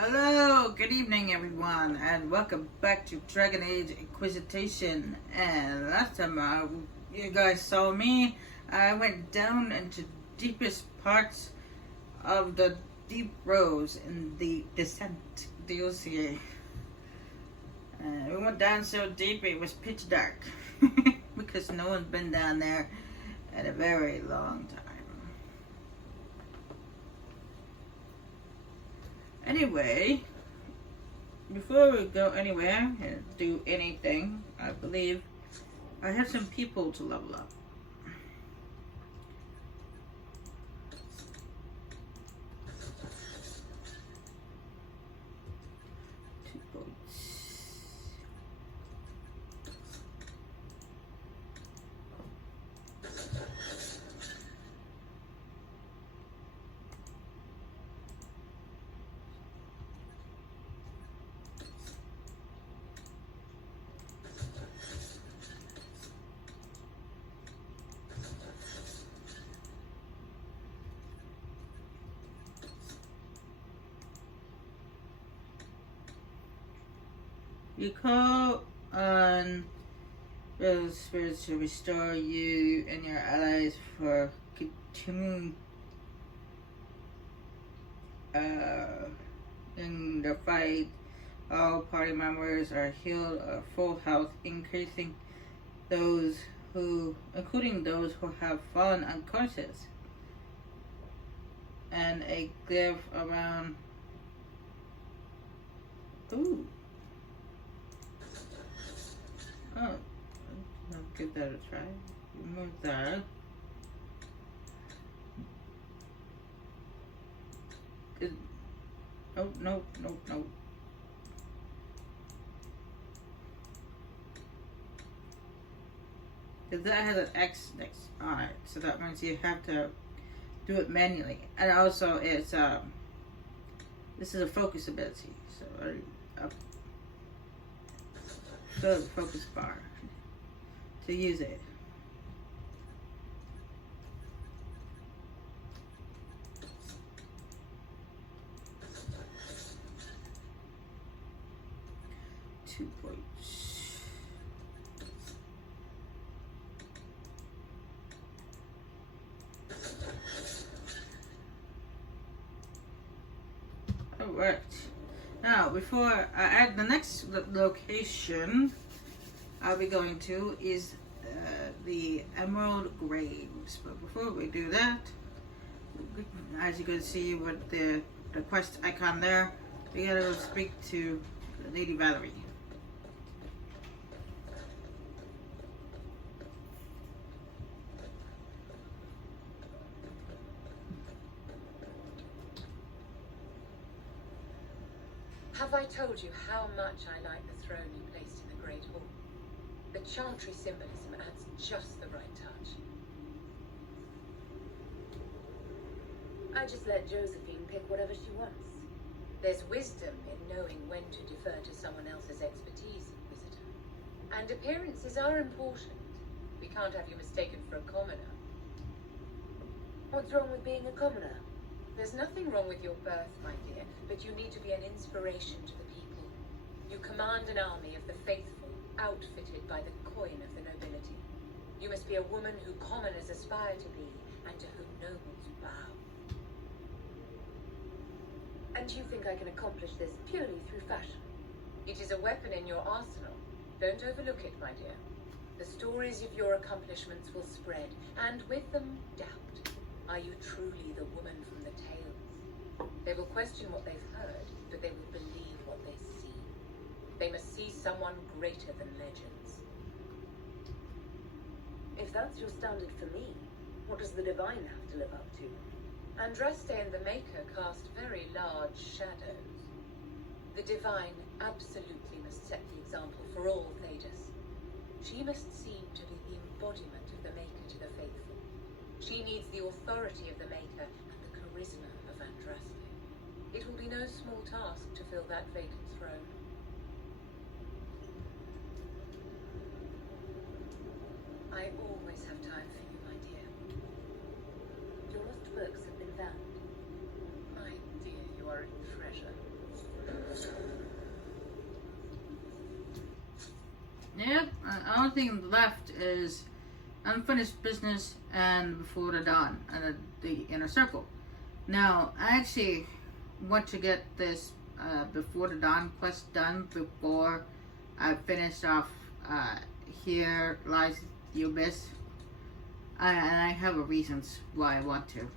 Hello, good evening everyone, and welcome back to Dragon Age Inquisition. And last time you guys saw me, I went down into deepest parts of the deep roads in the Descent DLC. We went down so deep it was pitch dark because no one's been down there in a very long time. Anyway, before we go anywhere and do anything, I believe I have some people to level up. Two boats. You call on those spirits to restore you and your allies for continuing in the fight. All party members are healed or full health, including those who have fallen unconscious. And a glyph around. Ooh. Oh, I'll give that a try. Remove that. Good. Oh, no. Because that has an X next on it, so that means you have to do it manually. And also, it's this is a focus ability, so go to the focus bar to use it. Two points. Alright. Now, before I add the next location I'll be going to is the Emerald Graves. But before we do that, as you can see with the quest icon there, we gotta go speak to Lady Valerie. Have I told you how much I like the throne you placed in the Great Hall? The chantry symbolism adds just the right touch. I just let Josephine pick whatever she wants. There's wisdom in knowing when to defer to someone else's expertise, Visitor. And appearances are important. We can't have you mistaken for a commoner. What's wrong with being a commoner? There's nothing wrong with your birth, my dear, but you need to be an inspiration to the people. You command an army of the faithful, outfitted by the coin of the nobility. You must be a woman who commoners aspire to be, and to whom nobles bow. And you think I can accomplish this purely through fashion? It is a weapon in your arsenal. Don't overlook it, my dear. The stories of your accomplishments will spread, and with them, doubt. Are you truly the woman from the tales? They will question what they've heard, but they will believe what they see. They must see someone greater than legends. If that's your standard for me, what does the Divine have to live up to? Andraste and the Maker cast very large shadows. The Divine absolutely must set the example for all Thedas. She must seem to be the embodiment of the Maker to the faithful. She needs the authority of the Maker and the charisma of Andraste. It will be no small task to fill that vacant throne. I always have time for you, my dear. Your lost books have been found. My dear, you are a treasure. Yep, the only thing left is unfinished business and before the dawn and the inner circle. Now, I actually want to get this before the dawn quest done before I finish off Here Lies the Abyss. And I have a reasons why I want to.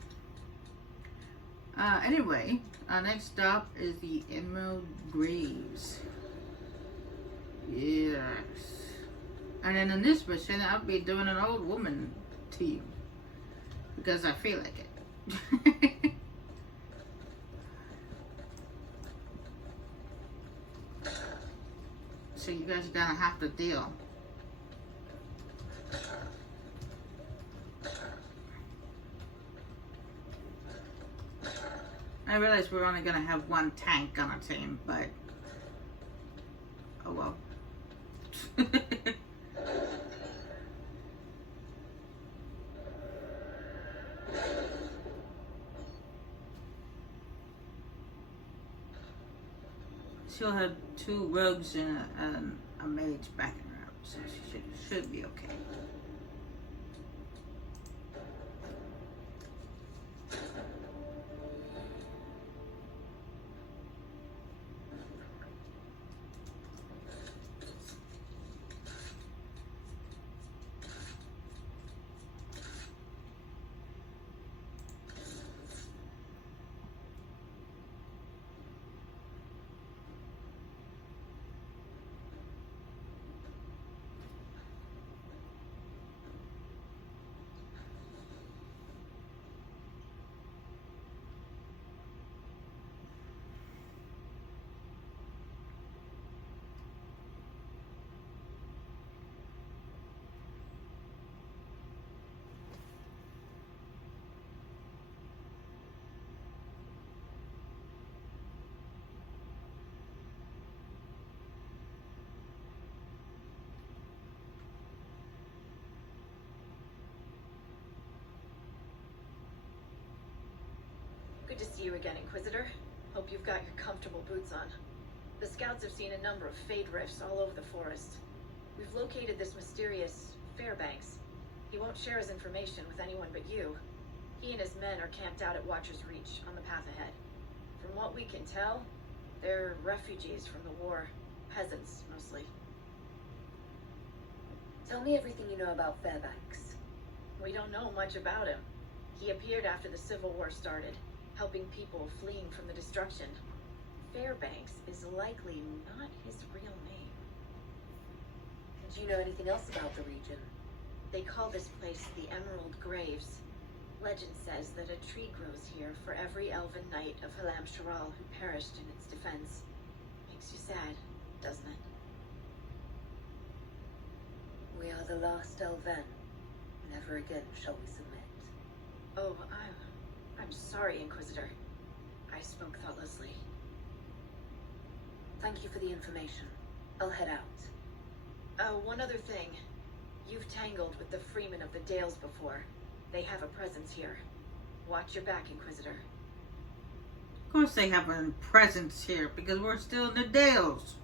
Anyway, our next stop is the Emerald Graves. Yes. And then in this mission, I'll be doing an old woman team. Because I feel like it. So you guys are gonna have to deal. I realize we're only gonna have one tank on our team, but oh well. She'll have 2 rogues and a mage backing her up, so she should be okay. Good to see you again, Inquisitor. Hope you've got your comfortable boots on. The scouts have seen a number of Fade rifts all over the forest. We've located this mysterious Fairbanks. He won't share his information with anyone but you. He and his men are camped out at Watcher's Reach on the path ahead. From what we can tell, they're refugees from the war. Peasants, mostly. Tell me everything you know about Fairbanks. We don't know much about him. He appeared after the Civil War started, helping people fleeing from the destruction. Fairbanks is likely not his real name. Do you know anything else about the region? They call this place the Emerald Graves. Legend says that a tree grows here for every elven knight of Halam Sharal who perished in its defense. Makes you sad, doesn't it? We are the last Elven. Never again shall we submit. Oh, I'm sorry, Inquisitor. I spoke thoughtlessly. Thank you for the information. I'll head out. Oh, one other thing. You've tangled with the Freemen of the Dales before. They have a presence here. Watch your back, Inquisitor. Of course they have a presence here, because we're still in the Dales.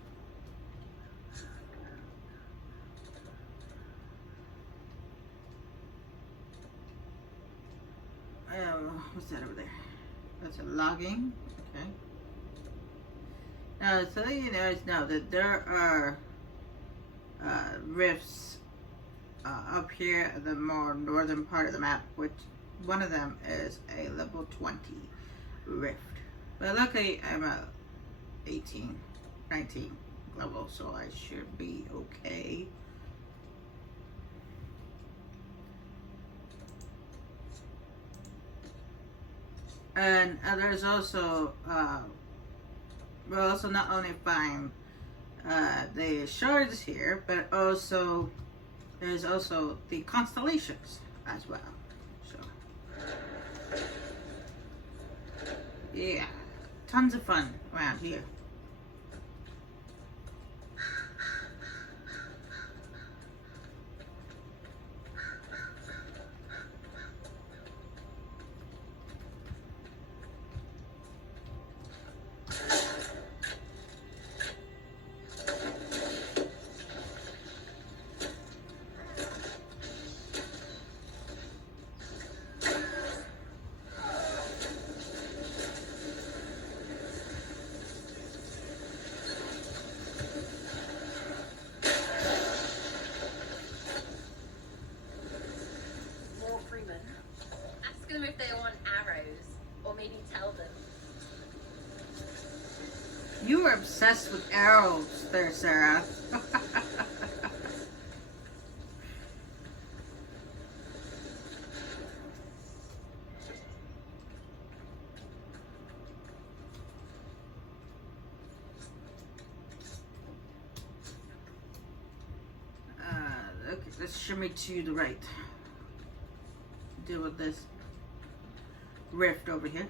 What's that over there? That's a logging. Okay. Now, so you guys know that there are rifts up here in the more northern part of the map, which one of them is a level 20 rift. But luckily, I'm a 18, 19 level, so I should be okay. And there's also, we'll also not only find the shards here, but also there's also the constellations as well. So, yeah, tons of fun around here. You were obsessed with arrows there, Sarah. Okay, let's shimmy to the right. Deal with this rift over here.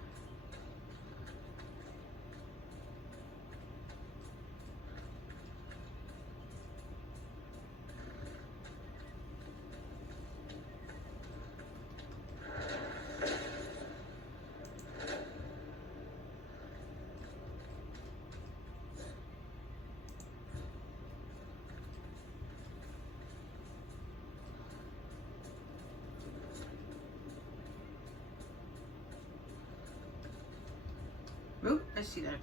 Oh, I see that.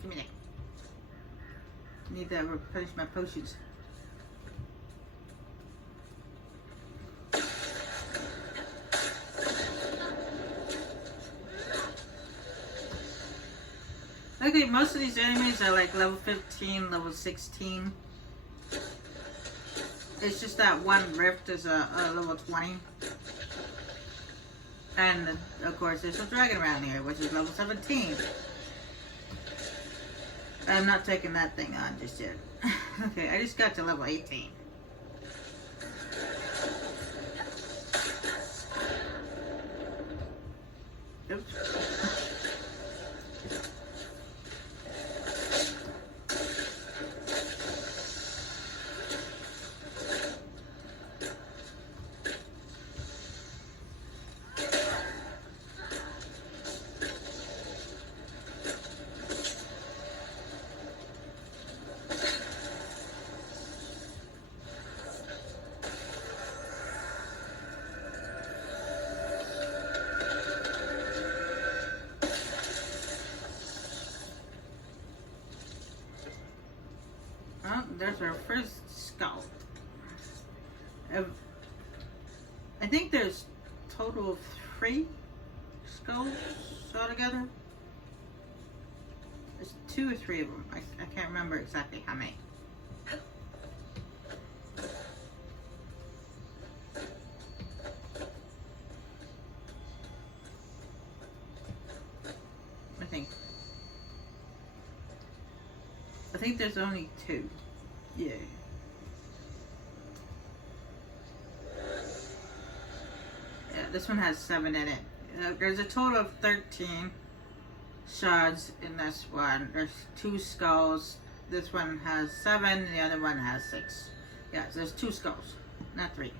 Give me that. Need to replenish my potions. Okay, most of these enemies are like level 15, level 16. It's just that one rift is a level 20. And of course there's a dragon around here, which is level 17. I'm not taking that thing on just yet. Okay, I just got to level 18. Oops. Oh, there's our first skull. I think there's a total of 3 skulls altogether. There's 2 or 3 of them. I can't remember exactly how many. I think there's only 2. Yeah. Yeah, this one has 7 in it. There's a total of 13 shards in this one. There's 2 skulls. This one has 7, the other one has 6. Yeah, so there's 2 skulls, not 3.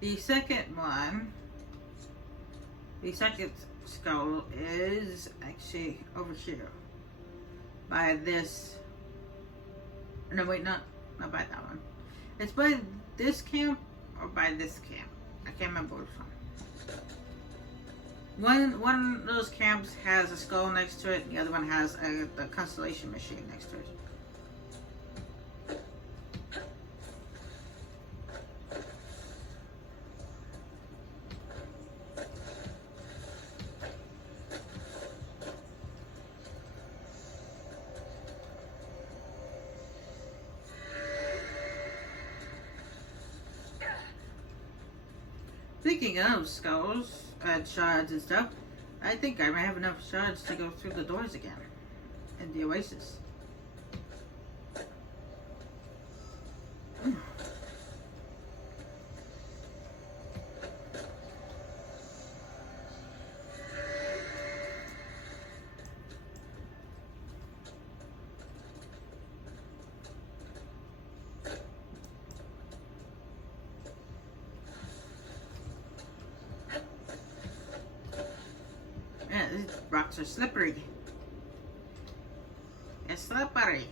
The second one, the second skull is actually over here by this. No, wait, not by that one. It's by this camp or by this camp. I can't remember which one. One of those camps has a skull next to it, and the other one has the constellation machine next to it. Speaking of skulls and shards and stuff, I think I might have enough shards to go through the doors again in the oasis. Yeah, these rocks are slippery. It's slippery.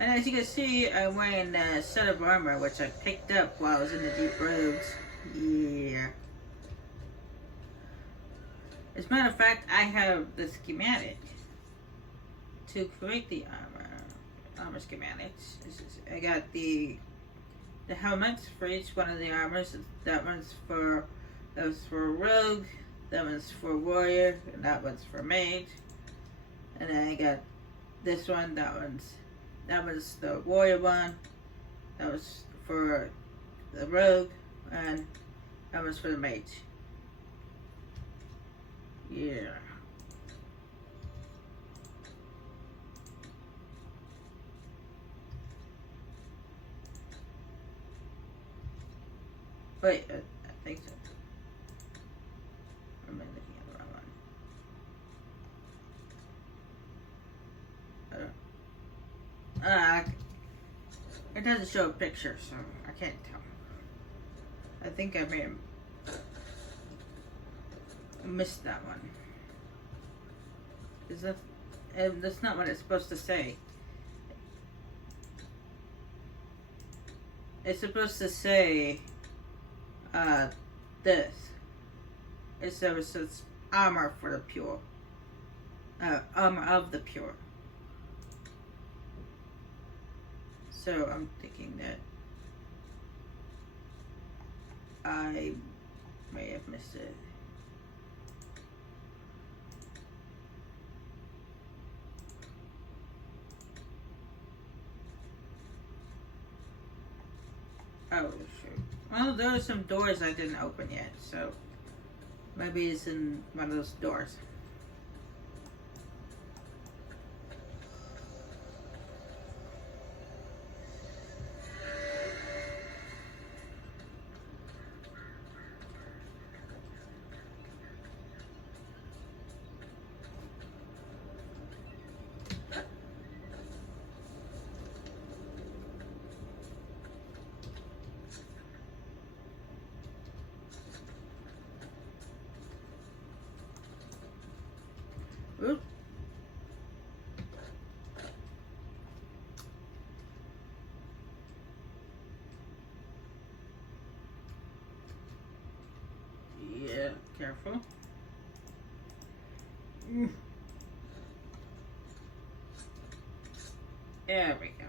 And as you can see, I'm wearing a set of armor, which I picked up while I was in the deep roads. Yeah. As a matter of fact, I have the schematic to create the armor schematics. I got the helmets for each one of the armors. That one's for rogue, that one's for warrior, and that one's for mage. And then I got this one. That was the warrior one. That was for the rogue, and that was for the mage. Yeah. Wait, I think so. Or am I looking at the wrong one? It doesn't show a picture, so I can't tell. I think I may have missed that one. Is that? That's not what it's supposed to say. It's supposed to say this. It says armor for the pure. Armor of the pure. So I'm thinking that I may have missed it. Oh, shoot. Well, there are some doors I didn't open yet, so maybe it's in one of those doors. Oop. Yeah, careful. There we go.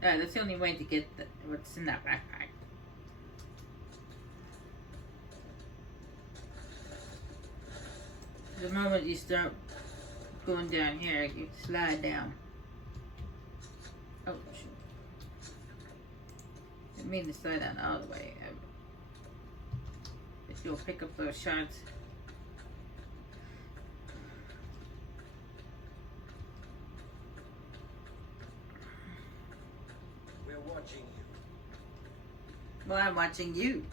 That's the only way to get what's in that backpack. The moment you start going down here, you slide down. Oh, shoot. Didn't mean to slide down all the way. If you'll pick up those shards. We're watching you. Well, I'm watching you.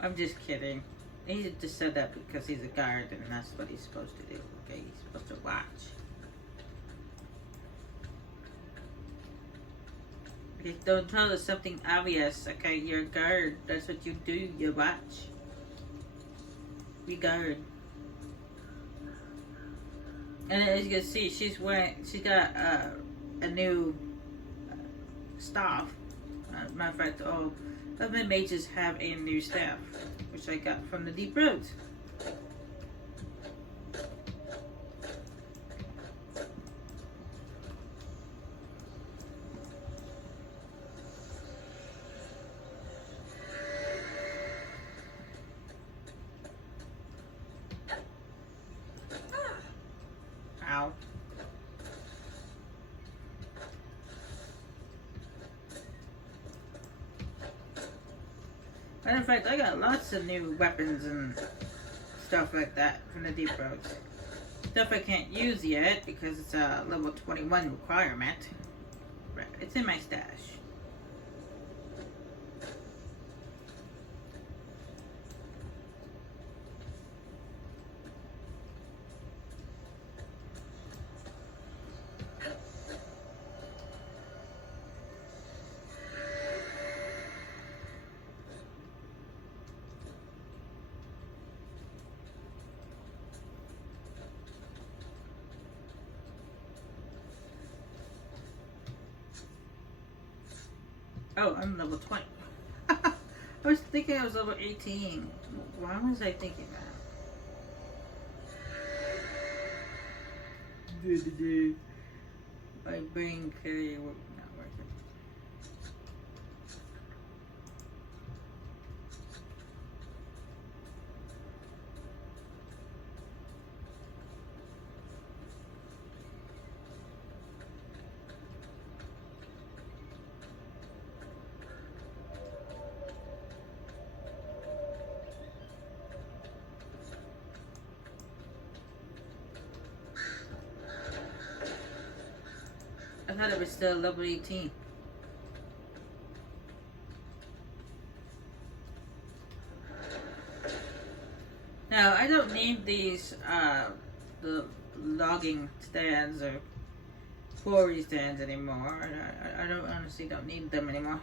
I'm just kidding. He just said that because he's a guard and that's what he's supposed to do. Okay, he's supposed to watch. Okay, don't tell us something obvious. Okay, you're a guard. That's what you do. You watch. We guard. And as you can see, she's got a new staff. Matter of fact, all of my mages have a new staff, which I got from the deep roads. Ow. Matter of fact, I got lots of new weapons and stuff like that from the deep roads. Stuff I can't use yet because it's a level 21 requirement. But it's in my stash. Oh, I'm level 20. I was thinking I was level 18. Why was I thinking that? My brain carrier not working. I thought it was still level 18. Now, I don't need these, the logging stands or quarry stands anymore. I don't honestly don't need them anymore.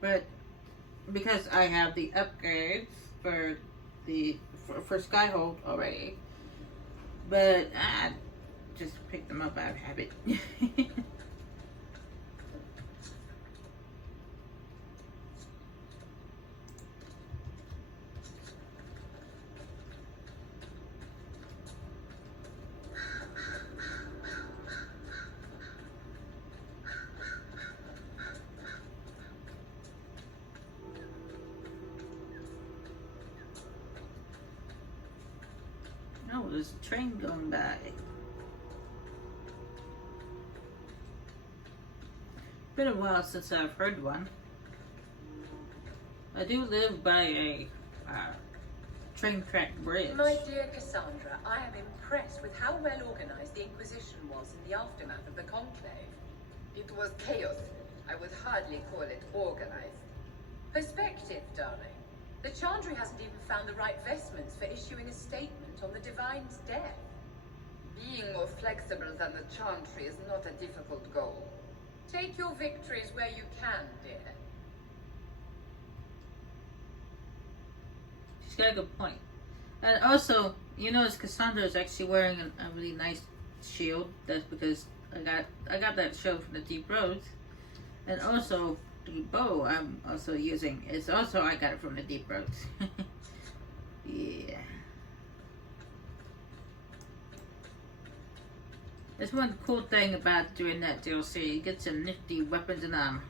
But because I have the upgrades for for Skyhold already, but I just pick them up out of habit. Oh, there's a train going by. Been a while since I've heard one. I do live by a train track bridge. My dear Cassandra, I am impressed with how well organized the Inquisition was in the aftermath of the Conclave. It was chaos. I would hardly call it organized. Perspective, darling. The Chandri hasn't even found the right vestments for issuing a statement on the Divine's death. Being more flexible than the Chantry is not a difficult goal. Take your victories where you can, dear. She's got a good point. And also, you notice Cassandra is actually wearing a really nice shield. That's because I got that shield from the Deep Roads. And also, the bow I'm also using is also I got it from the Deep Roads. Yeah. That's one cool thing about doing that DLC. You get some nifty weapons and armor.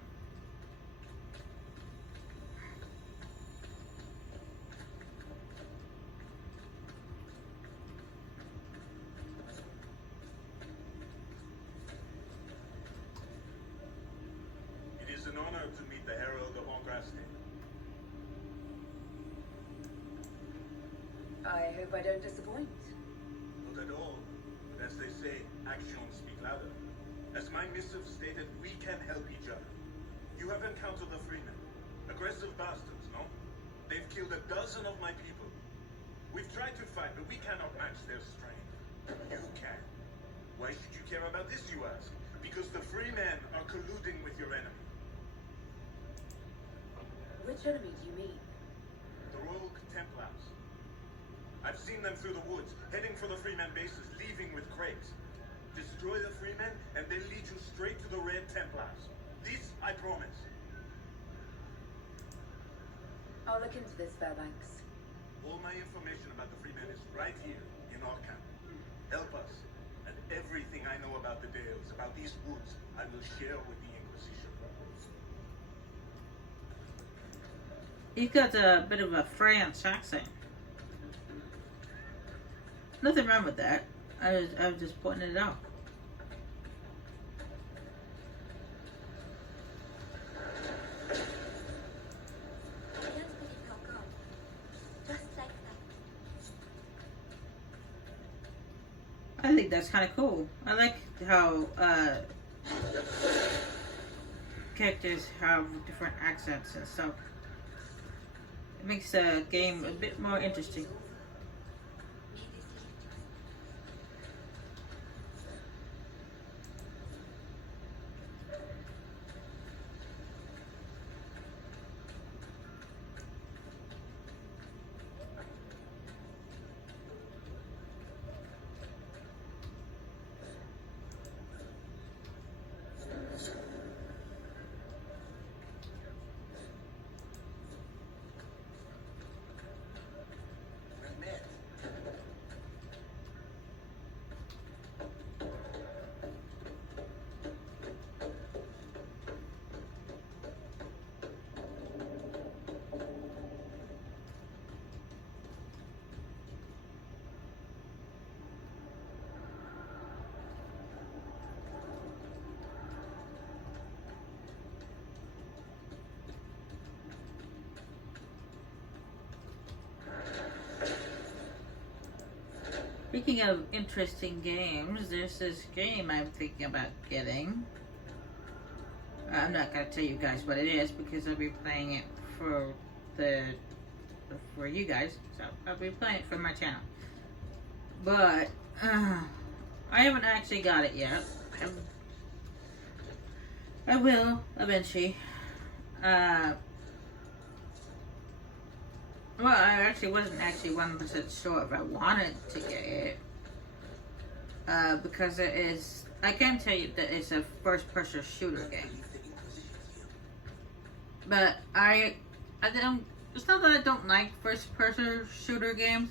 It is an honor to meet the Herald of Andraste. I hope I don't disappoint. Not at all. But as they say, actions speak louder. As my missive stated, we can help each other. You have encountered the Freemen. Aggressive bastards, no? They've killed a dozen of my people. We've tried to fight, but we cannot match their strength. You can. Why should you care about this, you ask? Because the Freemen are colluding with your enemy. Which enemy do you mean? The Rogue Templars. I've seen them through the woods, heading for the Freemen bases, leaving with crates. Destroy the Freemen, and they'll lead you straight to the Red Templars. This I promise. I'll look into this, Fairbanks. All my information about the Freemen is right here, in our camp. Help us, and everything I know about the Dales, about these woods, I will share with the Inquisition. He's got a bit of a French accent. Nothing wrong with that. I was just pointing it out. I think that's kind of cool. I like how characters have different accents and stuff. It makes the game a bit more interesting. Speaking of interesting games, there's this game I'm thinking about getting. I'm not gonna tell you guys what it is because I'll be playing it for you guys. So I'll be playing it for my channel. But I haven't actually got it yet. I will eventually. Well, I actually wasn't 100% sure if I wanted to get it. Because it is, I can tell you that it's a first-person shooter game. But I don't, it's not that I don't like first-person shooter games.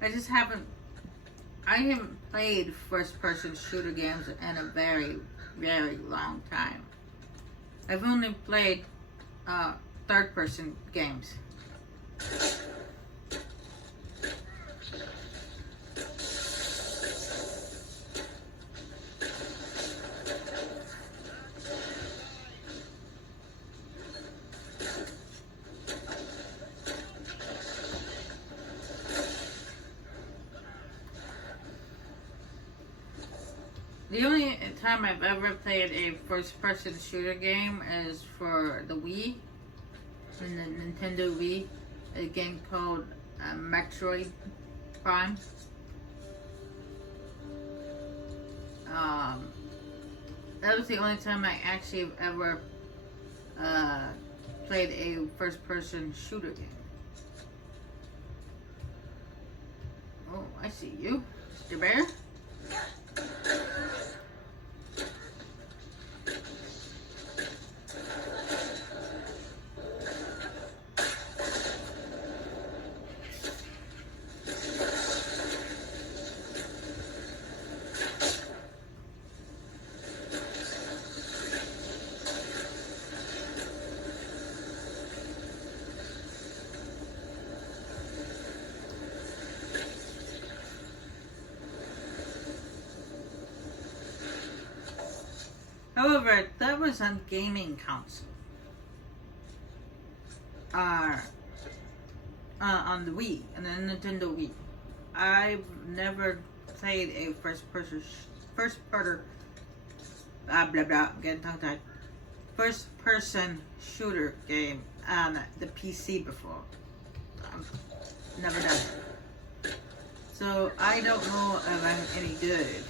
I haven't played first-person shooter games in a very, very long time. I've only played third-person games. The only time I've ever played a first-person shooter game is for the Wii, and the Nintendo Wii, a game called Metroid Prime. That was the only time I actually ever played a first-person shooter game. Oh, I see you, Mr. Bear. However, that was on gaming console. On the Wii, and the Nintendo Wii. I've never played a first-person shooter game on the PC before. Never done it. So I don't know if I'm any good.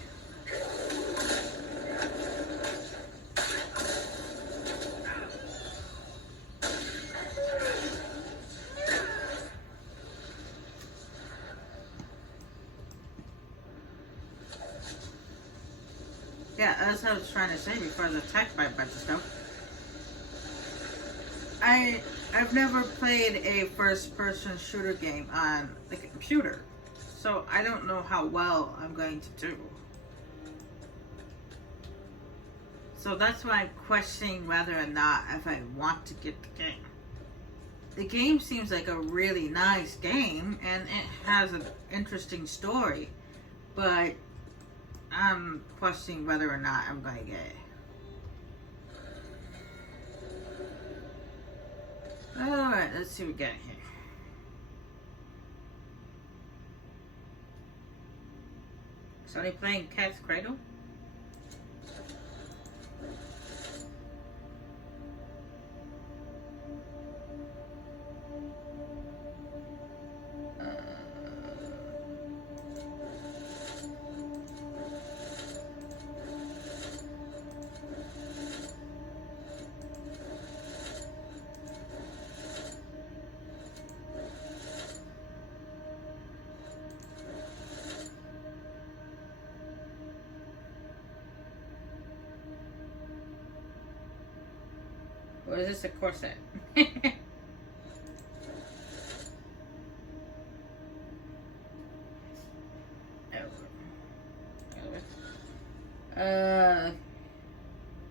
Yeah, that's what I was trying to say before I was attacked by a bunch of stuff. I've never played a first-person shooter game on the computer, so I don't know how well I'm going to do. So that's why I'm questioning whether or not if I want to get the game. The game seems like a really nice game, and it has an interesting story, but I'm questioning whether or not I'm going to get it. Alright, let's see what we got here. Somebody playing Cat's Cradle? Or is this a corset? I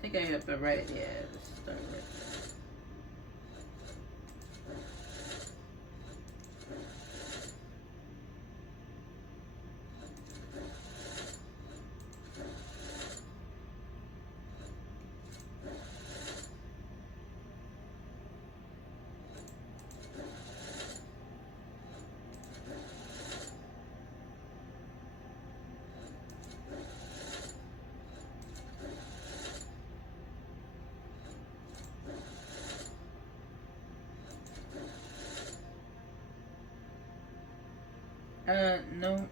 think I have to write it. Yeah, let's start with. No, no.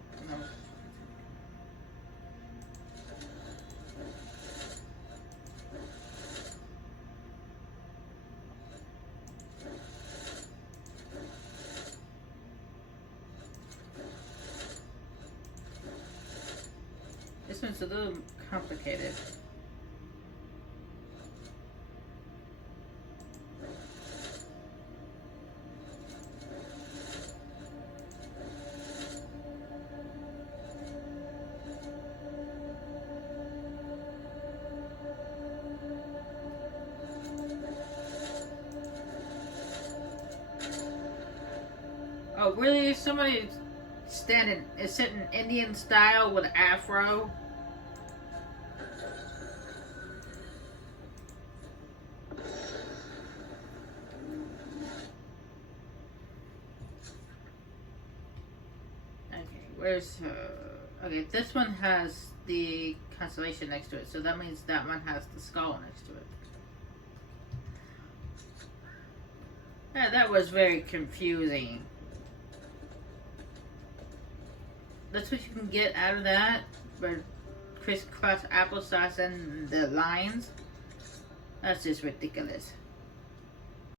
This one's a little complicated. Oh, really? Somebody standing is sitting Indian style with an afro? Okay, where's okay, this one has the constellation next to it, so that means that one has the skull next to it. Yeah, that was very confusing. That's what you can get out of that, but crisscross applesauce and the lines. That's just ridiculous.